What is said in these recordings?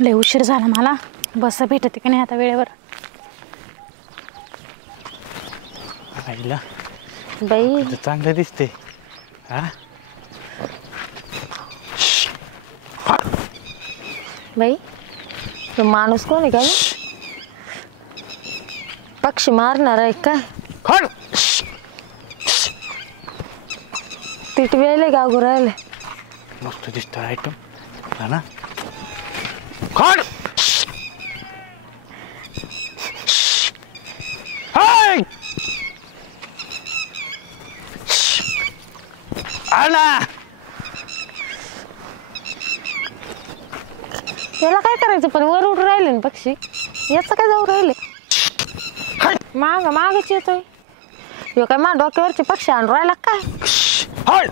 लय उशीर झाला मला. बस भेटते की नाही आता वेळेवर. आईला बाई चांगलं दिसते. हा बाई तो माणूस कोण आहे? काय पक्षी मारणार आहे काय? खड तिटवेले गागू राहिले. मस्त दिसतो आयटम. हा ना. खड हाय आला. याला काय करायचं पण वर उडून राहिले ना पक्षी. याचं काय जाऊ राहिले? माग मागच येतोय. यो काय मा डोक्यावरचे पक्षी आणून राहिला काय? हड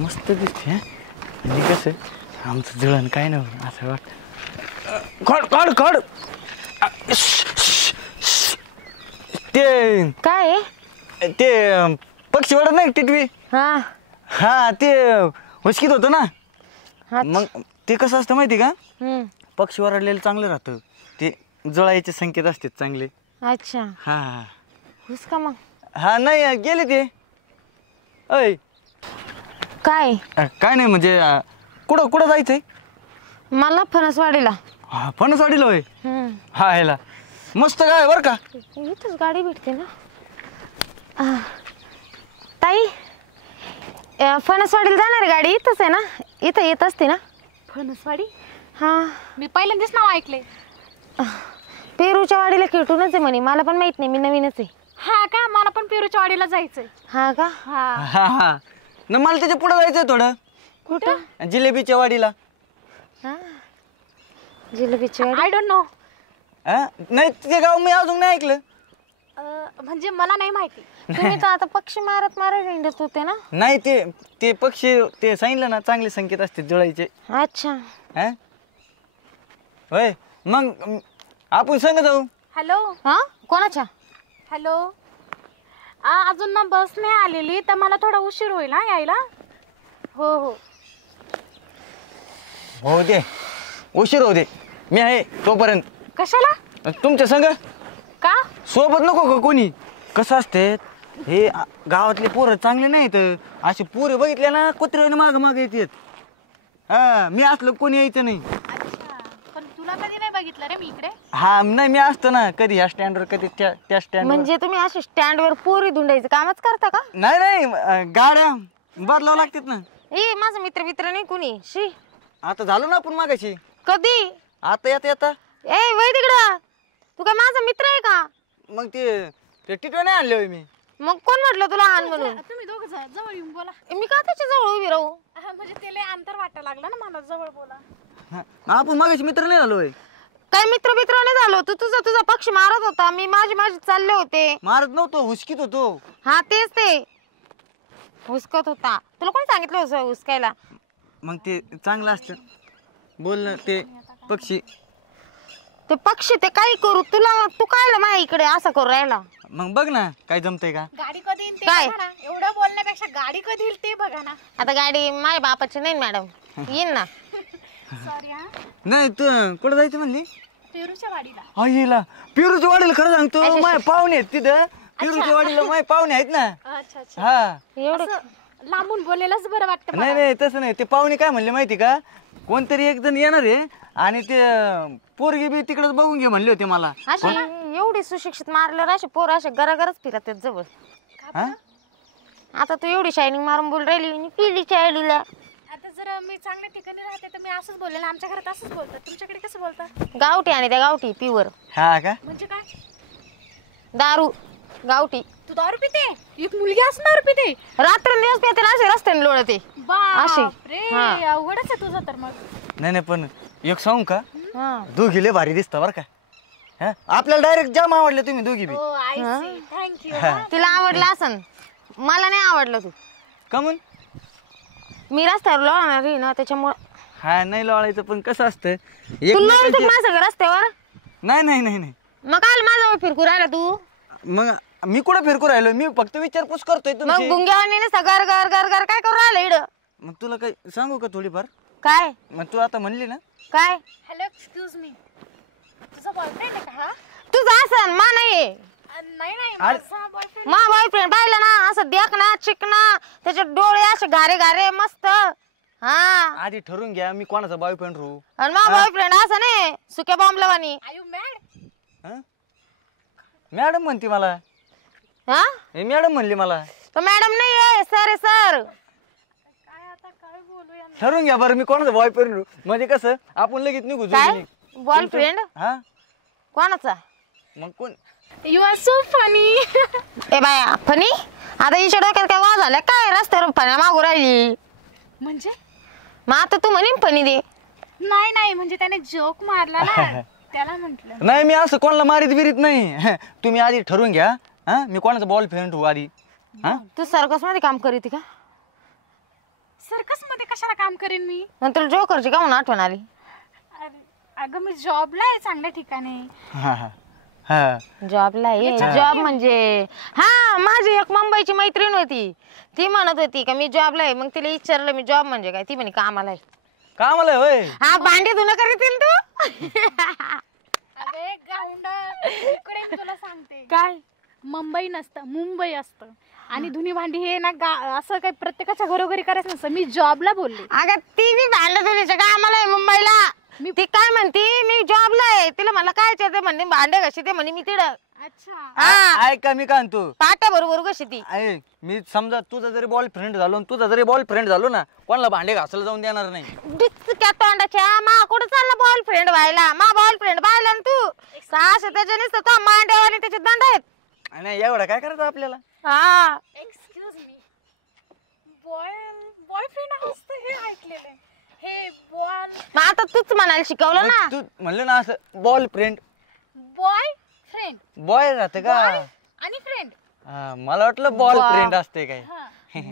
मस्त दिसते. आणि कसं आमचं जळण काय नव्हतं असं वाटत. खड खड खड ते काय ते पक्षी वाढत नाही टिटवी. हा हा ते हुसकीत होतं ना. हा मग ते कसं असतं माहिती का? पक्षी वरडलेलं चांगलं राहतं. ते जळायचे संकेत असतात चांगले. अच्छा हा हुस का मग? हा नाही गेले ते. अय काय काय नाही म्हणजे कुठं कुठं जायचंय? मला फणसवाडीला. हा फणसवाडीला होय. हा ह्याला मस्त काय बरं का. इथंच गाडी भेटते ना. ताई फणसवाडीला जाणार गाडी इथंच आहे ना? इथं येत असते ना फणसवाडी? हा मी पहिल्यांदाच नाव ऐकलंय. पेरूच्या वाडीला खेटूनच आहे म्हणे. मला पण माहित नाही, मी नवीनच आहे. हा का? मला पण पेरूच्या वाडीला जायचंय. हा का? हा हा हा न मला त्याच्या पुढे जायचंय थोडं. कुठं? जिलेबीच्या वाडीला. हा जिलेबीची वाडी. I don't know. नाही ते गाव मी अजून नाही ऐकलं. म्हणजे मला नाही माहिती. तुम्ही तर आता पक्षी मारत मारत हिंडत होते ना. नाही ते ते पक्षी ते सांगितलं ना चांगले संकेत असते जुळायचे. अच्छा होय मग आपण संग जाऊ. हॅलो. हा कोणाच्या? हॅलो. अजून ना बस नाही आलेली तर मला थोडा उशीर होईल हा यायला. हो हो हो दे उशीर होऊ दे. मी आहे तोपर्यंत. कशाला? तुमच्या संग का? सोबत नको का कोणी? कसं असते हे गावातले पोरं चांगले नाहीत. असे पोरं बघितले ना कुत्र्याने माग माग येतात. हा मी असलो कोणी यायचं नाही. अच्छा पण तुला कधी नाही बघितलं रे मी इकडे. हा नाही मी असतो ना कधी ह्या स्टँडवर कधी त्या स्टँड. म्हणजे तुम्ही असे स्टँडवर पोरी धुंडायचं कामच करता का? नाही नाही गाड्या बदलावं लागतात ना. ए माझा मित्र मित्र नाही कुणी. शी आता झालो ना आपण मागाशी. कधी? आता येता येता. ए वय तिकडं. तू काय माझा मित्र आहे का? मग ते टिटवे नाही आणले होय मी. मग कोण म्हटलं तुला आण म्हणून? तुम्ही दोघं जवळ येऊन बोला. मी का त्याच्या जवळ उभी राहू? म्हणजे ते लय अंतर वाटायला लागलं ना मला. जवळ बोला. हा, आपण मागाशी मित्र नाही झालो होय. काय मित्र मित्र नाही झालो. तू तुझा पक्षी मारत होता. मी माझे चालले होते. मारत नव्हतो हुसकीत होतो. हा तेच ते हुसकत होता. तुला कोण सांगितलं होतं हुसकायला? मग ते चांगलं असतं बोलणं ते पक्षी. ते पक्षी ते काही करू तुला. तू काय माझ्या इकडे असं करू राहिला? मग बघ ना काय जमतंय का. गाडी कधी येईल ते काय? बघा ना. एवढं बोलण्यापेक्षा गाडी कधी येईल ते बघा ना. आता गाडी माझ्या बापाची नाही मॅडम. येईन ना. सॉरी हा. नाही तू कुठं जायचं म्हणली? पेरूच्या वाडीला. हा येला पेरूच्या वाडीला. खरं सांगतो माझे पाहुणे आहेत तिथं. पेरूच्या वाडीला माझे पाहुणे आहेत ना. अच्छा अच्छा. हा एवढं लांबून बोलायलाच बरं वाटतं नाही नाही तसं नाही. ते पाहुणे काय म्हणले माहिती का? कोणतरी एक जण येणार आहे आणि ते पोरगी बी तिकडच बघून घे म्हणले होते मला. अशी एवढी सुशिक्षित मारल्यावर असे पोरं असे गरागरच फिरत आहेत जवळ. हा आता तू एवढी शायनिंग मारून बोल राहिली आणि पिली चायलीला. आता जर मी चांगल्या ठिकाणी राहते तर मी असंच बोलेल. आमच्या घरात असंच बोलतात. तुमच्याकडे कसं बोलतात? गावठी आणि त्या गावठी प्युअर. हा का? म्हणजे काय? दारू गावठी. तू दारू पिते? एक मुलगी असं दारू पिते? रात्रंदिवस पेते ना असे रस्त्याने लोळते. बापरे हा. अवघडच आहे तुझं तर मग. नाही नाही पण एक सांगू का? हा. दोघी लय भारी दिसता बरं का. हा आपल्याला डायरेक्ट जाम आवडले तुम्ही दोघी बी. हो आय सी. थँक्यू. तिला आवडलं असन. मला नाही आवडलं तू. का म्हण? मी रस्त्यावर लोळणार आहे ना त्याच्यामुळं. हा नाही लोळायचं पण कसं असतं तू लोळतो माझं रस्त्यावर. नाही नाही नाही नाही मग काय माझ्यावर फिरकू राहिला तू? मग मी कुठं फिरकू राहिलो, मी फक्त विचारपूस करतोय मग तुमची. गुंग्यावानी गर गर गर गर काय करू राहिलं इड? मग तुला काय सांगू का थोडीफार? काय मग तू आता म्हणली ना. काय हॅलो एक्सक्यूज मी, तुझा बॉयफ्रेंड आहे का हा? तुझं असं मा नाहीये. नाही नाही, माझा बॉयफ्रेंड. मा बॉयफ्रेंड पाहिलं ना असं देख ना चिक ना, त्याचे डोळे असे गारे गारे मस्त. हा आधी ठरवून घ्या मी कोणाचा बॉयफ्रेंड होऊ. आणि मा बॉयफ्रेंड असं नाही सुक्या बॉम्बलावानी. Are you mad? मॅडम म्हणते मला. हा हे मॅडम म्हणली मला. तो मॅडम नाहीये, सर आहे सर. काय आता काय बोलूया? ठरवून घ्या बरं मी कोणाचा बॉयफ्रेंड होऊ, म्हणजे कसं आपण लगेच निघू. काय बॉयफ्रेंड हा कोणाचा? मग कोण? You are so funny. ए बाया फनी, आता हिच्या डोक्यात काय वाज झाला काय? रस्त्यावर फण्या मागू राहिली म्हणजे? मग आता तू म्हणे फनी दे. नाही नाही, म्हणजे त्याने जोक मारला ना, त्याला म्हंटल. नाही मी असं कोणाला मारीत बिरीत नाही. तुम्ही आधी ठरवून घ्या. हा मी कोणाचा बॉयफ्रेंड होऊ आधी. हा तू सर्कस मध्ये काम करीत का? सर्कस मध्ये कशाला काम करेन मी? मग तुला जोकरची का म्हणून आठवण आली? अगं मी जॉबला आहे चांगल्या ठिकाणी. हा हा हा. जॉबला आहे. जॉब म्हणजे हा माझी एक मुंबईची मैत्रीण होती, ती म्हणत होती का मी जॉबला आहे. मग तिला विचारलं मी जॉब म्हणजे काय, ती म्हणे कामाला आहे. कामाला होय? हा भांडे धुणं करीतील तू? अरे गाऊंडा, इकडे मी तुला सांगते. काय मुंबई नसतं, मुंबई असतं. आणि धुनी भांडी हे ना असं काही प्रत्येकाच्या घरोघरी करायचं नसतं. मी जॉबला बोलले. अगं ती बी भांडे धुण्याच्या कामाला आहे मुंबईला. ती काय म्हणती मी जॉबला आहे. तिला म्हणलं काय ते म्हणणे भांडे घशी ते म्हणे मी तिकडं. अच्छा. ऐका मी काय तू पाट्या बरोबर कशी ती. मी समजा तुझा जरी बॉयफ्रेंड झालो, तुझा जरी बॉयफ्रेंड झालो ना, कोणाला भांडे घासायला जाऊन देणार नाही. डिचक्या तोंडाच्या मा कुठं चालला बॉयफ्रेंड व्हायला? मा बॉयफ्रेंड पाहिला ना तू सास त्याच्या नुसतं तो मांड्यावाले त्याचे दंड आहेत. नाही एवढं काय करायचं आपल्याला. हा एक्सक्यूज मी, बॉयफ्रेंड असतं हे ऐकलेलं आहे. हे मग आता तूच म्हणायला शिकवलं ना. तू म्हणलं ना असं बॉयफ्रेंड. बॉयफ्रेंड बॉय राहते का? आणि फ्रेंड. मला वाटलं बॉयफ्रेंड असते काय.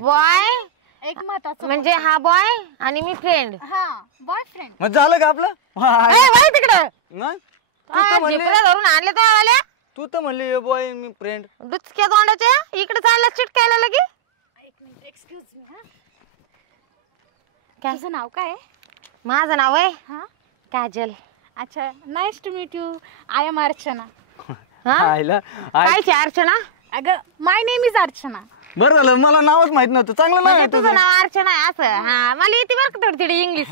बॉय एक महत्वाचं म्हणजे हा बॉय आणि मी फ्रेंड. हा बॉयफ्रेंड. मग झालं का आपलं? तिकडं मग तू तर म्हणली, धरून आणले तो आल्या तू तर म्हणली बॉय मी फ्रेंड. दुचक्या तोंडाच्या इकडे चालला चिटकायला लगे. एक मिनिट, एक्सक्यूज मी. हा काय तुझं नाव काय आहे? माझं नाव आहे हा काजल. अच्छा, nice to meet you. I am Archana. आईला कायची अर्चना? अगं माय नेम इज अर्चना. बरं झालं मला नावच माहित नव्हतं. चांगलं नाव आहे म्हणजे तुझं नाव अर्चना आहे असं? हा मला येते बरं का थोडी थोडी इंग्लिश.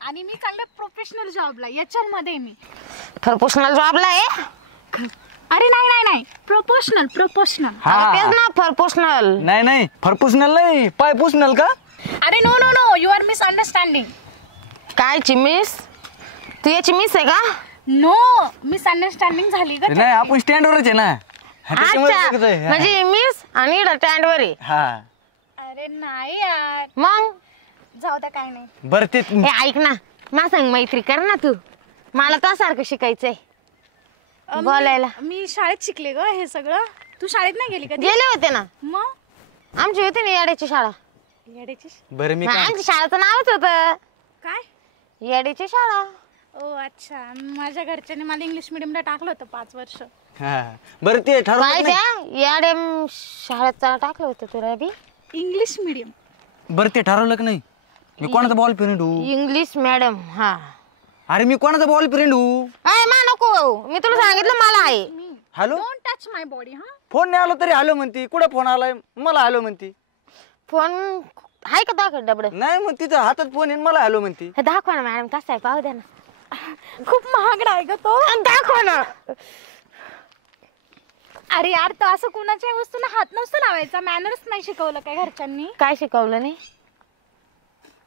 आणि मी चांगल्या प्रोफेशनल जॉबला HR मध्ये मी. प्रोफेशनल जॉबला आहे? अरे नाही नाही नाही, प्रोपोशनल. तेच ना प्रोफेशनल. नाही नाही फरपुसनल नाही, पाय पुसनल का? अरे no no no, you are misunderstanding. काय चिमिस? तू याची मिस आहे का? नो, मिसअंडरस्टँडिंग झाली का? नाही आपण स्टँडवरच आहे ना. त्याच्यामुळे अच्छा बघत आहे. म्हणजे मिस आणि स्टँड वर आहे. हा अरे नाही यार, मग जाऊ द्या, काय नाही. बरं ते हे ऐक ना, मला सांग मैत्री कर ना तू. मला तर सारखं शिकायचंय बोलायला. मी शाळेत शिकले ग हे सगळं. तू शाळेत नाही गेली कधी? गेले होते ना, मग आमची होती ना येड्याची शाळा. येड्याची बरं मी काय आमच्या शाळेचं नावच होतं काय? येड्याची शाळा. ओ अच्छा, माझ्या घरच्यांनी मला इंग्लिश मिडियमला टाकलं होतं 5 वर्ष. हा बरं ते ठरवलं नाही. पाहिजे येड्या शाळेत टाकलं होतं तुला बी इंग्लिश मिडियम. बरं ते ठरवलं की नाही मी कोणाचा बॉयफ्रेंड होऊ? English madam. हा अरे मी कोणाचा बॉयफ्रेंड होऊ? अय मा नको, मी तुला सांगितलं मला आहे. Hello, don't touch my body. हा फोन नाही आलो तरी हॅलो म्हणती. कुठं फोन आलाय मला हॅलो म्हणती. फोन आहे का दाखव डबड? नाही मग तिथं हातात फोन येईन मला हॅलो म्हणती. दाखवा ना मॅडम, कसा आहे पाहू द्या ना. खूप महागडा आहे ग तो. दाखवा ना. अरे यार, तो असं कुणाच्या वस्तूला हात नसतो लावायचा. मॅनर्स नाही शिकवलं काय घरच्यांनी? काय शिकवलं नाही?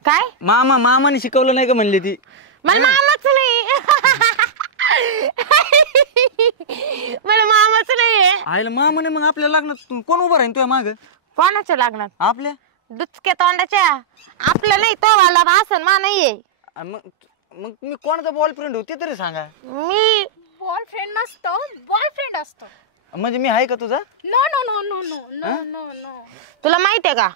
काय मामाने शिकवलं नाही का म्हणली ती. मला मामाच नाही. मला मामाच नाही. आईला मामाने मग आपल्या लग्नात कोण उभं राहीन तुझ्या माग? कोणाच्या लागणार? आपल्या. दुचक्या तोंडाच्या. आपलं नाही तो वाला भासन मा नाहीये. मग मग मी कोणाचा बॉयफ्रेंड होऊ ते तरी सांगा. मी बॉयफ्रेंड नसतो, बॉयफ्रेंड असतो. म्हणजे मी आहे का तुझा? No no no no no no no no. तुला माहितीये का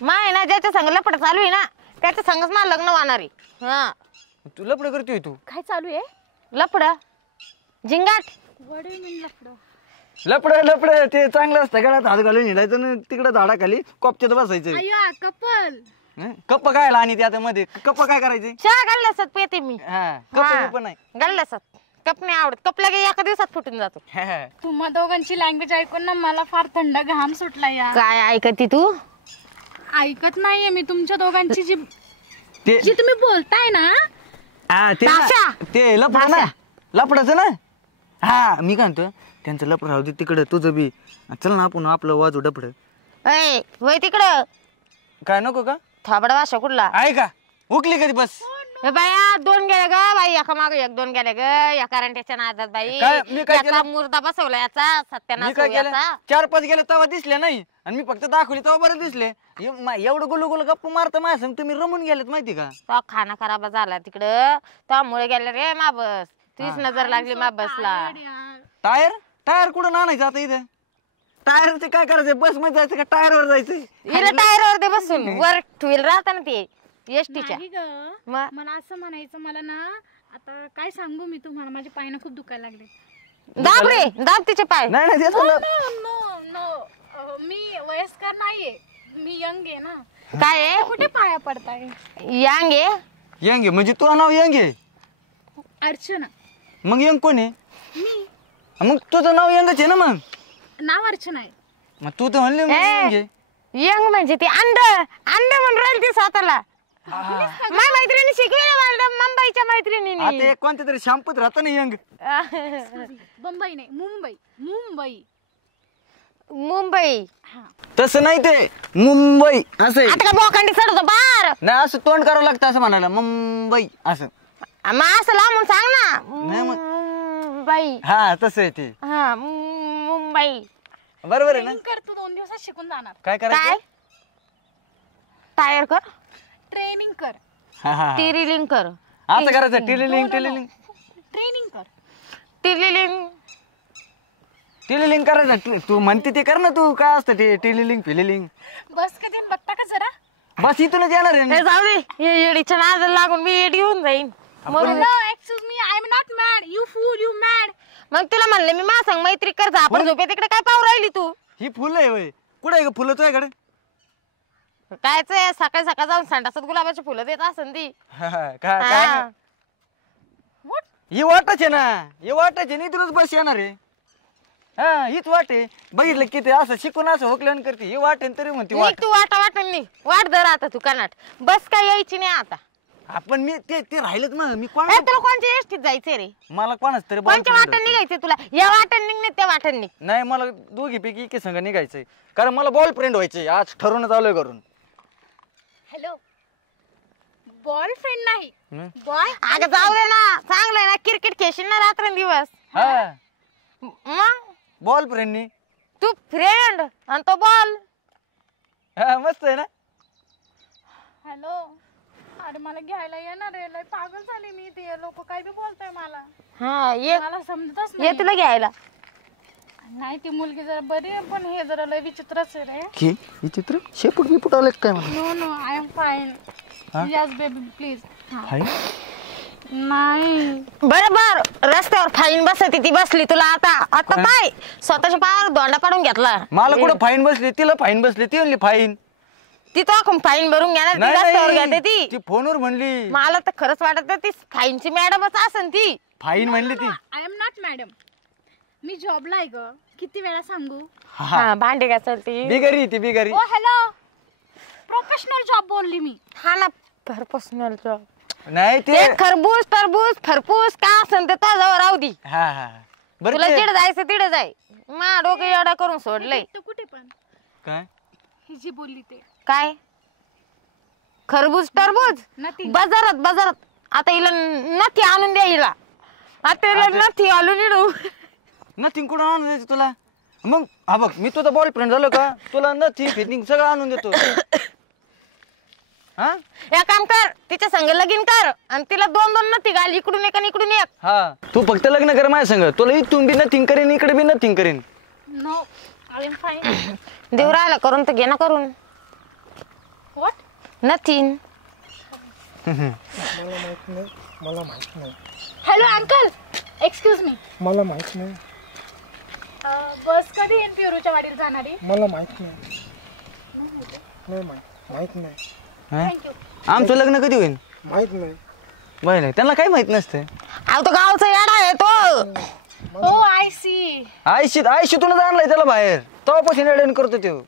माय ना ज्याच्या संग लपड चालू आहे ना त्याच्या संगच मला लग्न होणार आहे. हा तू लपड करतोय तू? काय चालू आहे? लपड झिंगाट. वडे मी लपडो. लपड ते चांगलं असतं गळ्यात हात घालून हिंडायचं ना तिकडे झाडाखाली कोपच्यात बसायचं. अय्या कपल. कप्प काय आणि ते आता मध्ये कप्प काय करायचे? चहा गल्ल्यासात पेते मी. कप्प पण नाही गल्ल्यासात कप नाही आवडत. कप लगे एका दिवसात फुटून जातो. तुम्हा दोघांची लँग्वेज ऐकून ना मला फार थंड घाम सुटला यार. काय ऐकती तू? ऐकत नाहीये मी तुमच्या दोघांची जी ते तुम्ही बोलताय ना. भाषा. ते लपड ना लपडाचं ना. हा मी काय म्हणतो त्यांचं लपड राहू दे तिकडं तुझं बी. चल ना आपण आपलं वाजू डपड. ए वय तिकडं. काय नको का? थोबडा भाषा कुठला? आहे का उकली कधी बस. ए बाया 2 गेले ग बाई. एका माग 1-2 गेले ग. या करंट्याच्या नादात बाई. काय? मी काय याचा मुर्दा बसवला याचा मी सत्यानाश काय केलं याचा. 4-5 गेले तेव्हा दिसले नाही आणि मी फक्त दाखवली तेव्हा बरं दिसले. एवढं गुलू गुलू गप्प मारता माझ्या संग तुम्ही रमून गेलेत माहिती का? तो खाना खराब झाला तिकडं. त्यामुळे गेले रे मा बस. तुझीच नजर लागली मा बसला. टायर कुठं आणायचं आता इथे? टायरचं काय करायचं? बस मध्ये जायचं का टायर वर जायचं? इकडे टायरवर ते बसून वर ठेवल राहता ना ते एसटीच्या. नाही ग, मला असं म्हणायचं मला ना आता काय सांगू मी तुम्हाला माझे पाय ना खूप दुखायला लागले. दाब रे दाब तिचे पाय. नाही नाही नो नो नो मी वयस्कर नाहीये. मी यंग आहे ना. काय आहे? कुठे पाया पडताय? यांगे यंग म्हणजे तुझं नाव यंग आहे? अर्चना. मग यंग कोण आहे? मी. मग तुझं नाव यंगच आहे ना. मग नाव अर्चना आहे. मग तू तर म्हणले यंग आहे. यंग म्हणजे ते अंड म्हणून राहील ती स्वतःला. माझ्या मैत्रिणी शिकवेल मुंबईच्या मैत्रिणीने. आता एक कोणत्या तरी शॅम्पूत राहतं ना यंग. मुंबई नाही मुंबई. मुंबई मुंबई. तसं नाही ते मुंबई असं आहे. आता का बोकांडी चढतो बार. नाही असं तोंड करावं लागतं असं म्हणायला मुंबई असं. मग असं लांबून सांग नाही ना. मग. मुंबई. हा तसं आहे ते. हा मुंबई. बरोबर आहे ना. कर तू 2 दिवसात शिकून जाणार. काय काय करायचं? टायर कर. ट्रेनिंग कर. हा हा टिरिलिंग कर. असं करायचं. टिलिलिंग टिलिलिंग ट्रेनिंग कर. टिलिलिंग टिलिलिंग करायचं. तू म्हणते ते कर ना. तू काय असतं ते टिलिलिंग फिलिलिंग? बस कधी बघता का जरा. बस इथूनच येणार आहे. हे जाऊ दे. हे येडीच्या नादाला लागून मी येडी होऊन जाईन. No, excuse me, I am not mad. You fool, you mad. मग तुला म्हणले मी मा सांग मैत्री कर जा. आपण झोपे तिकडे काय पाहू राहिली तू? ही फुलं आहे होय. कुठे आहे फुलं तुझ्याकडे? कायच सकाळी सकाळ जाऊन संडासात गुलाबाची फुलं देत असन ती. काय ही वाटच आहे ना. ही वाटच आहे. इथूनच बस येणार आहे. हा हीच वाट आहे. बघितलं किती असं शिकून असं होकल्यान करते. ही वाट आहे तरी म्हणते वाट. तू वाटण नाही. वाट धर आता तू कनाट. बस काय यायची नाही आता. आपण मी ते राहिलंच मग. मी कोण तुला कोणत्या एसटीत जायचंय रे? मला कोणाच तरी कोणत्या वाटण निघायचंय तुला? या वाटण निघ नाही त्या वाटण निघ. नाही मला दोघी पैकी एकी संग निघायचंय. कारण मला बॉयफ्रेंड व्हायचंय. आज ठरवून चालूय करून. हॅलो. बॉयफ्रेंड नाही. बॉय. अगं जाऊ दे ना. चांगलंय ना. क्रिकेट खेळशील ना रात्रंदिवस. हा मग बॉयफ्रेंडनी. तू फ्रेंड आणि तो बॉल. हा मस्त आहे ना. हॅलो. अरे मला घ्यायला येणार आहे. लय पागल झाली मी. ते लोक काय बी बोलताय मला. हा ये मला समजतच ये नाही. तुला घ्यायला. नाही ती मुलगी जरा बरी आहे पण हे जरा लय विचित्रच आहे रे. की ही चित्र शेपूट बिपूट आले काय मला? No no I am fine. Yes baby please. हाय नाही. बरोबर रस्त्यावर फाईन बसती ती बसली तुला आता. आता पाय स्वतःच्या पायावर दोंडा पाडून घेतला. मला कुठं फाईन बसली? तिला फाईन बसली. ती म्हणली फाईन. ती तो फाईन भरून घेणार. ती रस्त्यावर घेते ती. ती फोनवर म्हणली. मला तर खरंच वाटत ती फाईनची मॅडमच असन ती. फाईन म्हणली ती. I am not madam. मी जॉबला आहे ग. किती वेळा सांगू? हा भांडे घासती. बिगारी ती बिगारी. ओ हॅलो. प्रोफेशनल जॉब बोलली मी. हा ना पर्सनल जॉब. नाही ते ते खरबूज टरबूज फरपूस का असन ते तो जवळ राहू दे. हा हा बरं तुला ते- जिडे जायचं तिडे जाय. मा डोकं एवढा करून सोडलंय. तो कुठे पण काय ही जी बोलली ते काय खरबूज टरबूज Nothing. बाजारात आता हिला नथी आणून द्या हिला. आता हिला नथी घालून इडू. नथिंग कुठं आणून द्यायचं तुला? मग हा बघ मी तुझा बॉयफ्रेंड झालो का तुला नथिंग फिटिंग सगळं आणून देतो. हा या काम कर तिच्या संग लगीन कर आणि तिला 2-2 नथी घाल. इकडून एक आणि इकडून एक. हा तू फक्त लग्न कर माझ्या संग. तुला इथून बी नथिंग करेन इकडे बी नथिंग करेन. No I am fine. देव राहिला करून तर घे ना करून. What? Nothing. Hello uncle. Excuse me. मला माहित नाही. बस कधी येईन पेरूच्या वाडीला जाणारी? मला माहित नाही. नाही माहित नाही. हा? थँक्यू. आमचं लग्न कधी होईल? माहित नाही. बरं त्यांना काही माहित नसतं. अहो तो गावचा येडा आहे तो. हो आय सी. आयशीतूनच आणलाय त्याला बाहेर, तेव्हापासून अडेन करतो तो.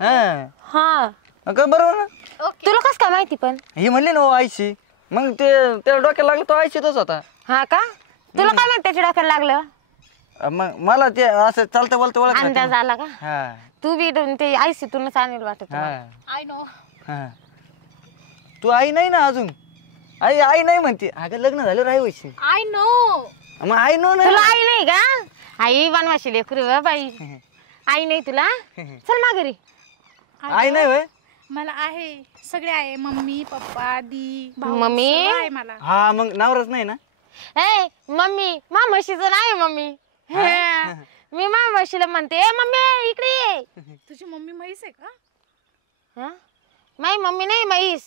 हा हा का बरोबर ना? ओके. तुला कस काय माहिती पण? ही म्हणली ना आयशी, मग ते त्याला डोक्याला लागलं तो आयशीतच होता. हा का? तुला काय माहिती त्याच्या डोक्याला लागलं? मग मला ते असं चालतं बोलतं ओळख अंदाज आला का? हा तू बी ते आयसीतूनच आणेल वाटत हा मला. I know. हा. तू आई नाही ना अजून? आई नाही म्हणते. अगं लग्न झालं राही वैशी. I know. मग आई नो नाही. तुला आई नाही का? आई बनवाशी लेकरू आहे बाई. आई नाही तुला? चल माघारी. आई नाही होय? मला आहे, सगळे आहे. मम्मी पप्पा दी भाऊ मम्मी? सगळं आहे मला. हा मग नवराच नाही ना? ए मम्मी मा म्हशीचं नाही मम्मी. मी मा म्हशीला म्हणते ए मम्मी इकडे ये. तुझी मम्मी म्हैस आहे का? हा? माई मम्मी नाही म्हैस.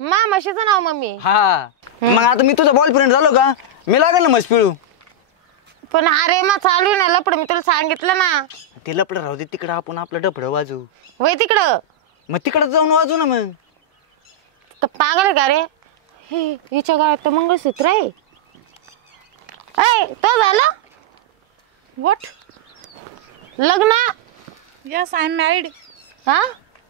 मा म्हशीचं नाव मम्मी. हा मग आता मी तुझा बॉयफ्रेंड झालो का? मी लागेल ना मस्त पिळू. पण अरे मा चालू ना लपड, मी तुला सांगितलं ना. ते लपडं राहू दे तिकडं, आपण आपलं डफडं वाजू. वय तिकडं. मग तिकडं जाऊन वाजू ना मग. तर पागल आहे का रे? हे हिच्या गावात तर मंगळसूत्र आहे. ऐ तो झालं व्हॉट? लग्न? Yes I am married. हा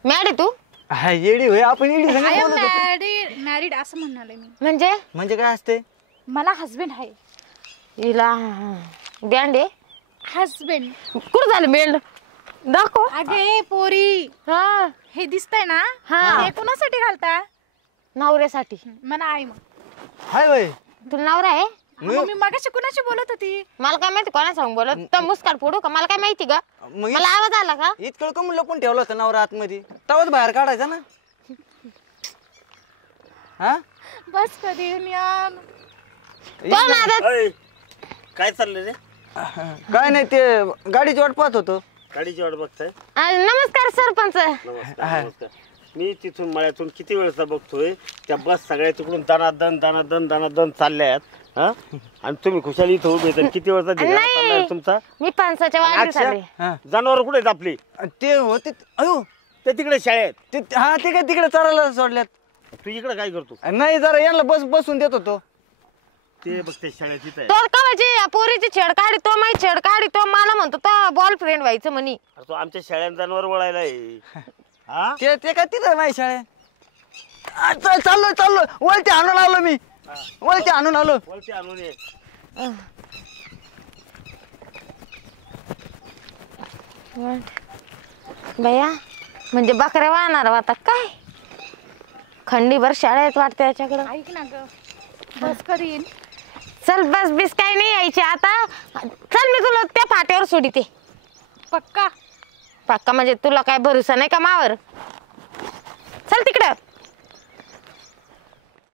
मॅड आहे तू? हा येडी होय, आपण येडी संग आय एम बोलत होतो. मॅरिड असं म्हणाले मी. म्हणजे म्हणजे काय असते? मला हस्बंड आहे. हिला बँड आहे. हस्बंड. कुठं झालं बँड? दाखव. अगे पोरी, हा हे दिसतंय ना? हा. हे कोणासाठी घालता? नवऱ्यासाठी. मला आहे मग. हाय होय. तुला नवरा आहे? मम्मी मगाशी कुणाशी बोलत होती? मला काय माहिती कोणा सांग बोलत तर मुस्काट फोडू का? मला काय माहिती का? मग मला आवाज आला का? इतकं कमी लपून ठेवलं होतं नवरा आतमध्ये, तवाच बाहेर काढायचा ना. हा बस कधी येईन यार? तो नादात. अय, काय चाललंय रे? काय नाही, ते गाडीची वाट पाहत होतो. गाडीची वाट बघताय? नमस्कार सरपंच. नमस्कार नमस्कार. मी तिथून मळ्यातून किती वेळचा बघतोय त्या बस सगळ्या तिकडून दानादन चालल्यात. हा आणि तुम्ही खुशाली इथं उभे तर किती वेळचा धिंगाणा चाललाय तुमचा? मी पानसाच्या वाढीत चालले. हा जनावर कुठे आहेत आपली? ते होते. अयो ते तिकडे शाळेत. ते हा ते काय तिकडे चरायला सोडल्यात. तू इकडे काय करतो? नाही जरा यांना बसून देत होतो. ते बघ ते शाळेत तिथे आहे. तो का म्हणजे पोरीची छेड काढी तो माझी छेड काढी तो मला म्हणतो तो बॉयफ्रेंड व्हायचं म्हणी. अरे तो आमच्या शाळेत जनावर वळायला आहे. हा ते काय तिथं नाही शाळेत. चाललो वळते आणून आलो मी. वळते आणून आलो. वरती आणून ये. भैया म्हणजे बकऱ्या वाहणार आता काय? खंडीभर शाळेत वाटते याच्याकडं. ऐक ना ग, बस कधी येईन? चल बस बिस काही नाही यायची आता. चल मी तुला त्या फाट्यावर सोडीते. पक्का? पक्का म्हणजे तुला काय भरोसा नाही का मावर? चल तिकडं.